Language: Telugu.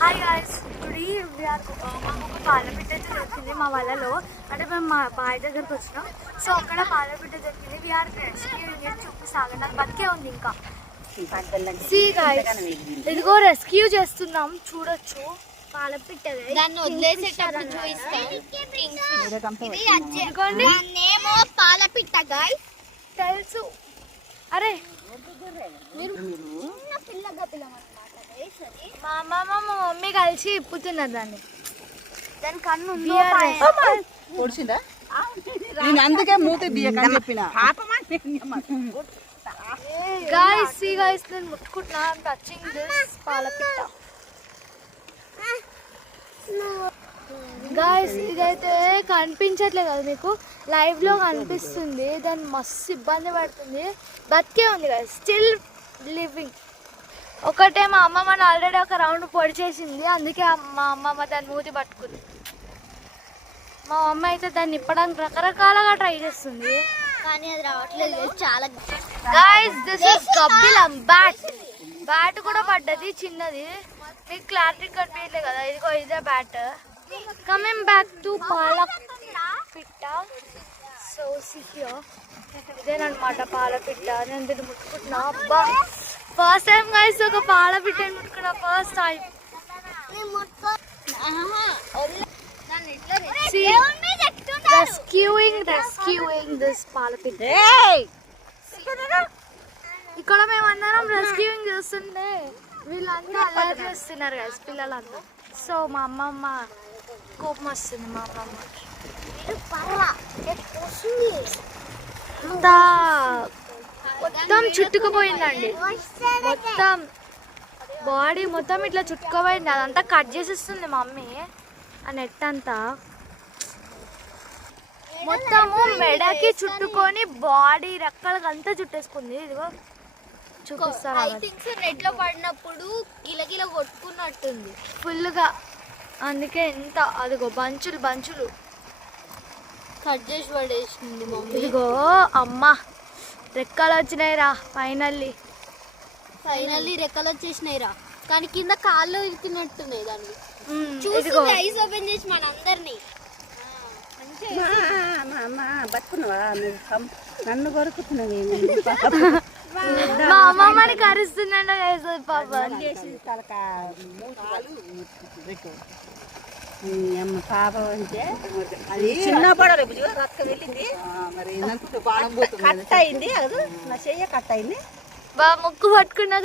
హాయ్ గాయ్స్, టుడే మాకు ఒక పాలపిట్ట అయితే దొరికింది మా వాళ్ళలో. అంటే మేము మా బాయ్ దగ్గరకు వచ్చినాం. సో అక్కడ పాలపిట్ట దొరికింది. వీఆర్ రెస్క్యూ చూపిస్తాగా, నాకు బతికే ఉంది ఇంకా. సీ గాయ్స్, ఇదిగో రెస్క్యూ చేస్తున్నాం, చూడొచ్చు. పాలపిట్ట దాన్ని వదిలేసేటప్పుడు పాలపిట్ట గాయ్స్ తెలుసు. అరే మా అమ్మ మా మమ్మీ కలిసి ఇప్పుతున్నారు దాన్ని. దాని కన్ను పొడిచిందా? నేను అందుకే మూత తీయకని చెప్పిన. గాయ్స్, సీ గాయ్స్, నేను ముట్టుకుంటున్నా. ఐమ్ టచింగ్ దిస్ పాలపిట్ట. గాయ్స్, ఇదైతే కనిపించట్లేదు కదా మీకు, లైవ్ లో కనిపిస్తుంది. దాన్ని మస్తు ఇబ్బంది పడుతుంది. బతికే ఉంది గాయ్స్, స్టిల్ లివింగ్. ఒకటే మా అమ్మమ్మని ఆల్రెడీ ఒక రౌండ్ పొడి చేసింది, అందుకే మా అమ్మమ్మ దాన్ని మూతి పట్టుకుంది. మా అమ్మ అయితే దాన్ని ఇప్పడానికి రకరకాలుగా ట్రై చేస్తుంది, కానీ అది రావట్లేదు. చాలా గాయ్స్, దిస్ ఇస్ కపిలం బ్యాట్. బ్యాట్ కూడా పడ్డది, చిన్నది. మీకు క్లారిటీ కనిపించలేదు కదా, ఇదిగో ఇదే బ్యాట్. కమింగ్ బ్యాక్ టు పాలపిట్ట. సో సిహియర్ ఇదేనమాట పాలపిట్ట. నేను దీన్ని ముట్టుకుంటున్నా. అబ్బా, ఫస్ట్ టైం గాయ్స్ ఒక పాలపిట్టని ముట్టుకున్నా, ఫస్ట్ టైం. రెస్క్యూయింగ్ దిస్ పాలపిట్ట. ఇక్కడ మేము అందరం రెస్క్యూయింగ్ చేస్తుంటే వీళ్ళంతా అలర్ట్ చేస్తున్నారు గాయ్స్, పిల్లలంతా. సో మా అమ్మమ్మ కోపం వస్తుంది. మా అమ్మమ్మకి అంతా మొత్తం చుట్టుకుపోయిందండి. మొత్తం బాడీ మొత్తం ఇట్లా చుట్టుకుపోయింది. అదంతా కట్ చేసేస్తుంది మమ్మీ. ఆ నెట్ అంతా మొత్తము మెడకి చుట్టుకొని బాడీ రెక్కలకంతా చుట్టేసుకుంది. ఇదిగో చూపిస్తాను. నెట్ లో పడినప్పుడు గిలగిల కొట్టుకున్నట్టుంది ఫుల్గా. అందుకే ఎంత అదిగో బంచులు బంచులు కట్ చేసి పడేసింది మమ్మీ. ఇదిగో అమ్మ, రెక్కలు వచ్చినాయి రా. ఫైనల్లీ రెక్కలు వచ్చేసినాయి రా, కానీ కింద కాళ్ళు ఇరుకున్నట్టున్నాయి దాన్ని. ఇదిగో ఐస్ ఓపెన్ చేసి మనందరినీ బతుకున్నావా? నన్ను కొరుకుతున్నావు. మా అమ్మమ్మని కరుస్తున్నాడు పాప. పాపం అంటే అది చిన్న పడలే రక్తం వెళ్ళింది, మరి కట్ అయింది. అది నా చెయ్య కట్ అయింది. ముక్కు పట్టుకున్నా.